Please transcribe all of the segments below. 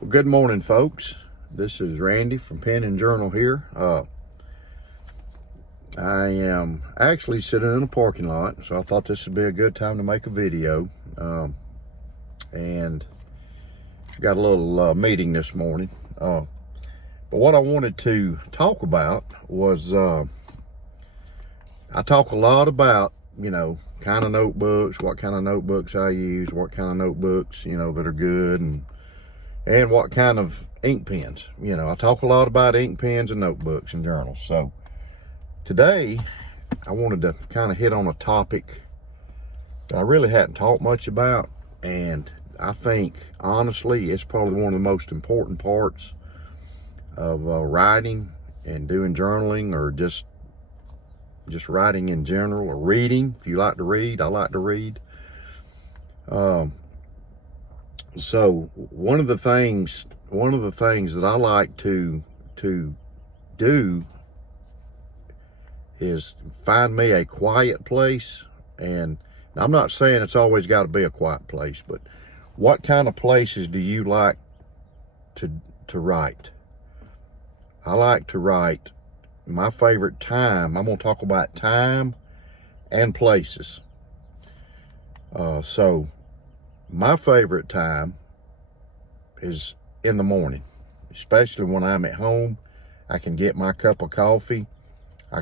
Well, good morning, folks. This is Randy from Pen and Journal here. I am actually sitting in a parking lot, so I thought this would be a good time to make a video. And got a little meeting this morning. But what I wanted to talk about was I talk a lot about, kind of notebooks, what kind of notebooks I use, what kind of notebooks, that are good, and what kind of ink pens. I talk a lot about ink pens and notebooks and journals. So today I wanted to kind of hit on a topic that I really hadn't talked much about, and I think honestly it's probably one of the most important parts of writing and doing journaling, or just writing in general, or reading. If you like to read, I like to read. So one of the things that I like to do is find me a quiet place. And I'm not saying it's always got to be a quiet place, but what kind of places do you like to write? I like to write. My favorite time, I'm going to talk about time and places. So my favorite time is in the morning, especially when I'm at home. I can get my cup of coffee. I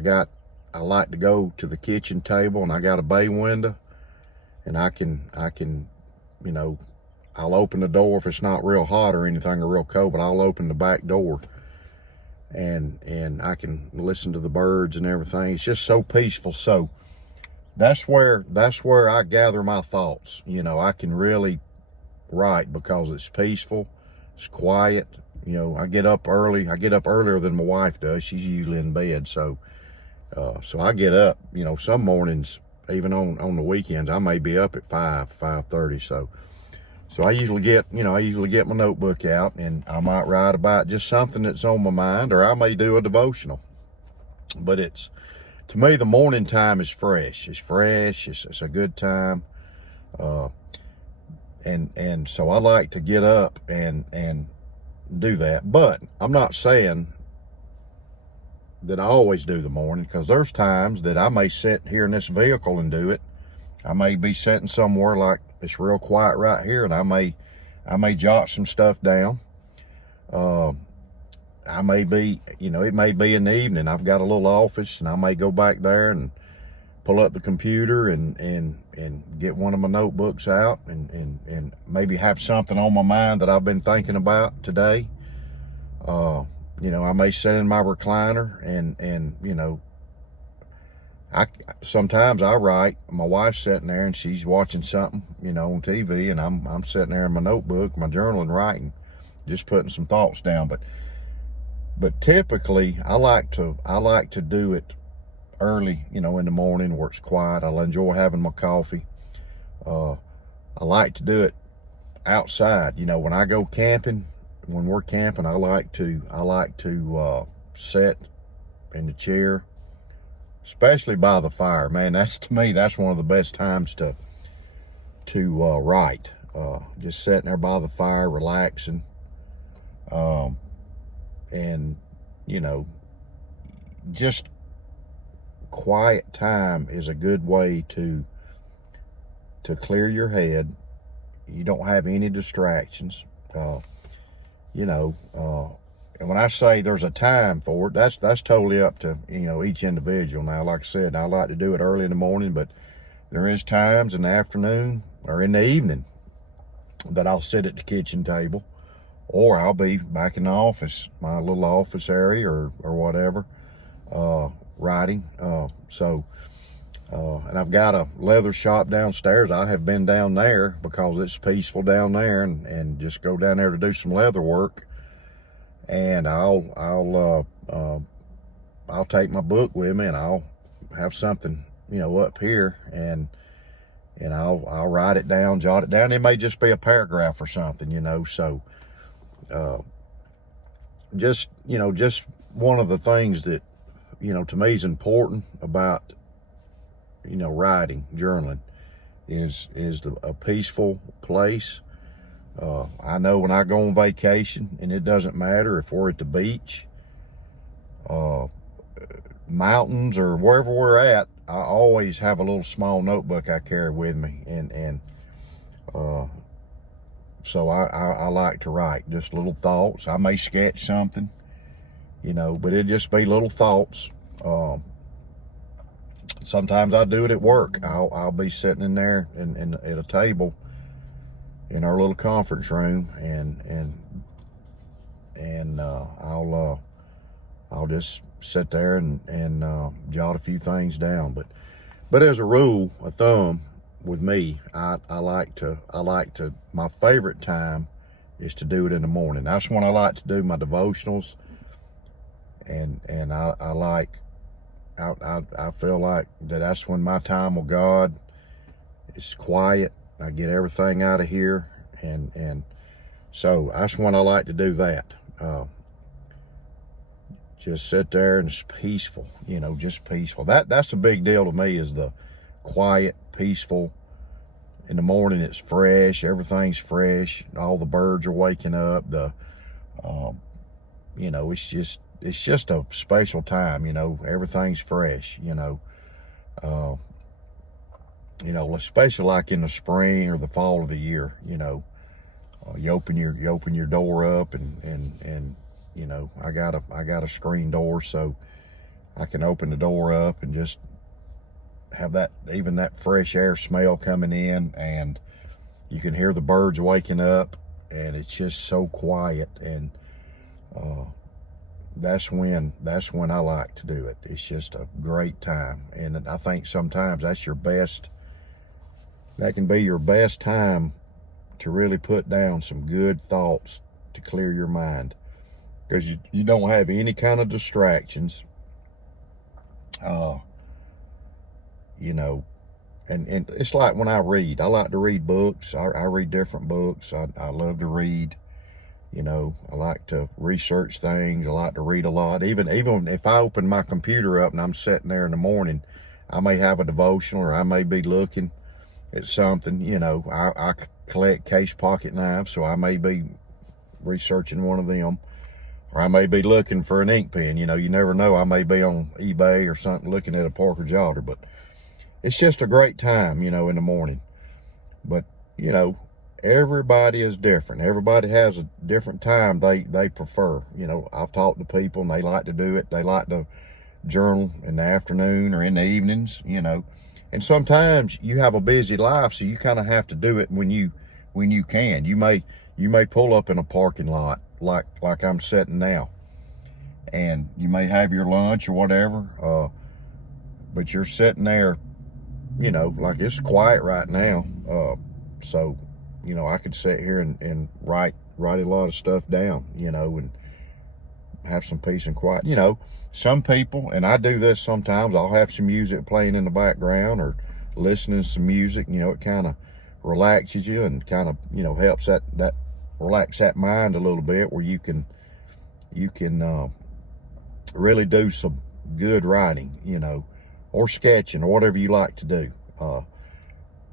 like to go to the kitchen table, and I got a bay window, and I can, I'll open the door if it's not real hot or anything, or real cold, but I'll open the back door, and I can listen to the birds and everything. It's just so peaceful. So that's where I gather my thoughts. I can really write because it's peaceful, it's quiet. I get up early. I get up earlier than my wife does. She's usually in bed. So I get up, some mornings, even on the weekends, I may be up at 5:30. So I usually get my notebook out, and I might write about just something that's on my mind, or I may do a devotional. But to me, the morning time is fresh. It's fresh. It's a good time. And so I like to get up and do that. But I'm not saying that I always do the morning, because there's times that I may sit here in this vehicle and do it. I may be sitting somewhere like it's real quiet right here, and I may jot some stuff down. I may be, it may be in the evening. I've got a little office, and I may go back there and pull up the computer and get one of my notebooks out, and maybe have something on my mind that I've been thinking about today. I may sit in my recliner and sometimes I write. My wife's sitting there and she's watching something, on TV, and I'm sitting there in my notebook, my journal, and writing, just putting some thoughts down. But typically I like to do it early, in the morning where it's quiet. I'll enjoy having my coffee. I like to do it outside. When I go camping, when we're camping, I like to sit in the chair, especially by the fire. Man, to me, that's one of the best times to write. Just sitting there by the fire, relaxing. And just quiet time is a good way to clear your head. You don't have any distractions. And when I say there's a time for it, that's totally up to, each individual. Now, like I said, I like to do it early in the morning, but there is times in the afternoon or in the evening that I'll sit at the kitchen table, or I'll be back in the office, my little office area or whatever, writing. And I've got a leather shop downstairs. I have been down there because it's peaceful down there, and just go down there to do some leather work. And I'll take my book with me, and I'll have something, up here, and I'll write it down, jot it down. It may just be a paragraph or something, so, just one of the things that, to me is important about, writing, journaling, is a peaceful place. I know when I go on vacation, and it doesn't matter if we're at the beach, mountains, or wherever we're at, I always have a little small notebook I carry with me, and so I like to write just little thoughts. I may sketch something, but it'd just be little thoughts. Sometimes I do it at work. I'll be sitting in there at a table in our little conference room, and I'll just sit there and jot a few things down. But as a rule of thumb with me, I like to my favorite time is to do it in the morning. That's when I like to do my devotionals, and I feel like that's when my time with God is quiet. I get everything out of here, and so that's when I like to do that. Just sit there and it's peaceful, just peaceful. That's a big deal to me, is the quiet, peaceful. In the morning, it's fresh. Everything's fresh. All the birds are waking up. It's just a special time. Everything's fresh. Especially like in the spring or the fall of the year. You open your door up, and I got a screen door, so I can open the door up and just have that fresh air smell coming in, and you can hear the birds waking up, and it's just so quiet. And that's when I like to do it. It's just a great time, and I think sometimes that can be your best time to really put down some good thoughts to clear your mind, because you don't have any kind of distractions. And it's like when I read, I like to read books. I read different books. I love to read. I like to research things. I like to read a lot. Even if I open my computer up and I'm sitting there in the morning, I may have a devotional, or I may be looking at something. I collect case pocket knives, so I may be researching one of them, or I may be looking for an ink pen. You never know. I may be on eBay or something looking at a Parker Jotter, but it's just a great time, in the morning. But, everybody is different. Everybody has a different time they prefer. I've talked to people, and they like to do it. They like to journal in the afternoon or in the evenings, And sometimes you have a busy life, so you kind of have to do it when you can. You may pull up in a parking lot like I'm sitting now, and you may have your lunch or whatever, but you're sitting there, like it's quiet right now. So, I could sit here and write a lot of stuff down, and have some peace and quiet. Some people, and I do this sometimes, I'll have some music playing in the background, or listening to some music. It kind of relaxes you, and kind of, helps that relax that mind a little bit, where you can really do some good writing, or sketching, or whatever you like to do.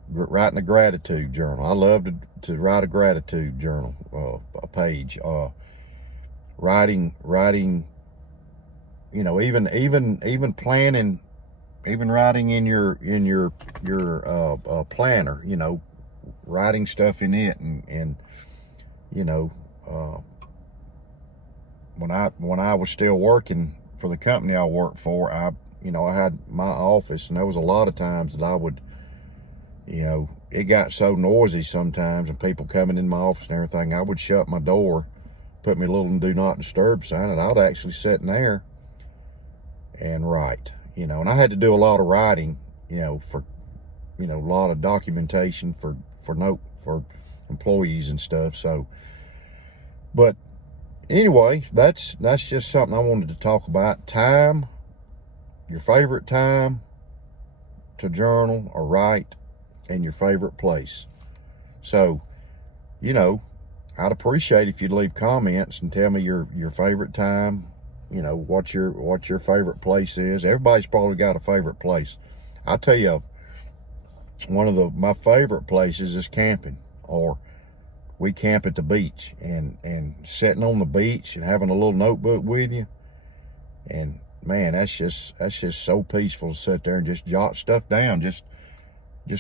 Writing a gratitude journal. I love to write a gratitude journal, a page. Writing, even planning, even writing in your planner, writing stuff in it, and when I was still working for the company I worked for, I had my office, and there was a lot of times that I would, it got so noisy sometimes, and people coming in my office and everything, I would shut my door, put me a little do not disturb sign, and I'd actually sit in there and write, and I had to do a lot of writing, for, a lot of documentation for employees and stuff. So, but anyway, that's just something I wanted to talk about. Time, your favorite time to journal or write, and your favorite place. So, I'd appreciate if you'd leave comments and tell me your favorite time, what your favorite place is. Everybody's probably got a favorite place. I'll tell you, one of my favorite places is camping, or we camp at the beach, and sitting on the beach and having a little notebook with you, and man, that's just so peaceful to sit there and just jot stuff down, just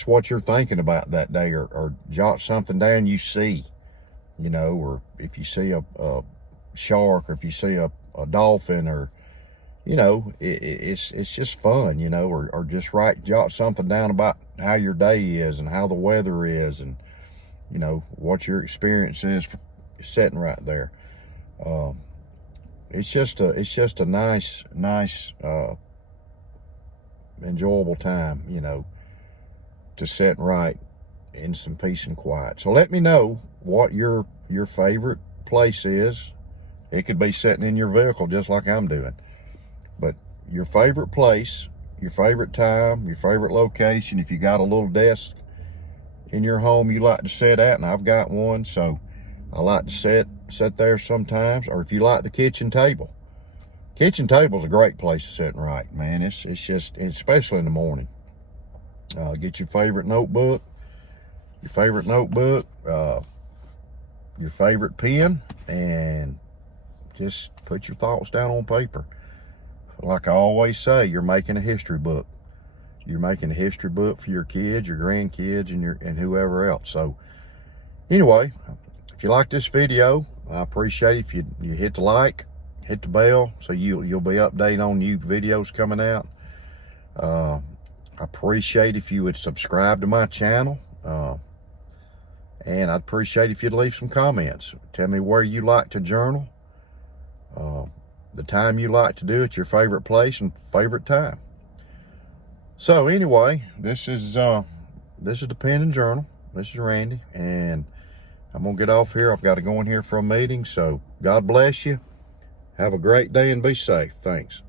what you're thinking about that day, or jot something down you see, you know, or if you see a shark, or if you see a dolphin, or, you know, it's just fun, you know, or just jot something down about how your day is and how the weather is, and, you know, what your experience is for sitting right there. It's just a nice, enjoyable time, you know, to sit and write in some peace and quiet. So let me know what your favorite place is. It could be sitting in your vehicle just like I'm doing. But your favorite place, your favorite time, your favorite location, if you got a little desk in your home you like to sit at, and I've got one, so I like to sit there sometimes. Or if you like the kitchen table. Kitchen table's a great place to sit and write, man. It's just, especially in the morning. Get your favorite notebook, your favorite pen, and just put your thoughts down on paper. Like I always say, you're making a history book. You're making a history book for your kids, your grandkids, and whoever else. So anyway, if you like this video, I appreciate it if you hit the like, hit the bell, so you'll be updated on new videos coming out. I appreciate if you would subscribe to my channel, and I'd appreciate if you'd leave some comments. Tell me where you like to journal, the time you like to do it, your favorite place and favorite time. So anyway, this is the Pen and Journal. This is Randy, and I'm gonna get off here. I've got to go in here for a meeting. So God bless you. Have a great day and be safe. Thanks.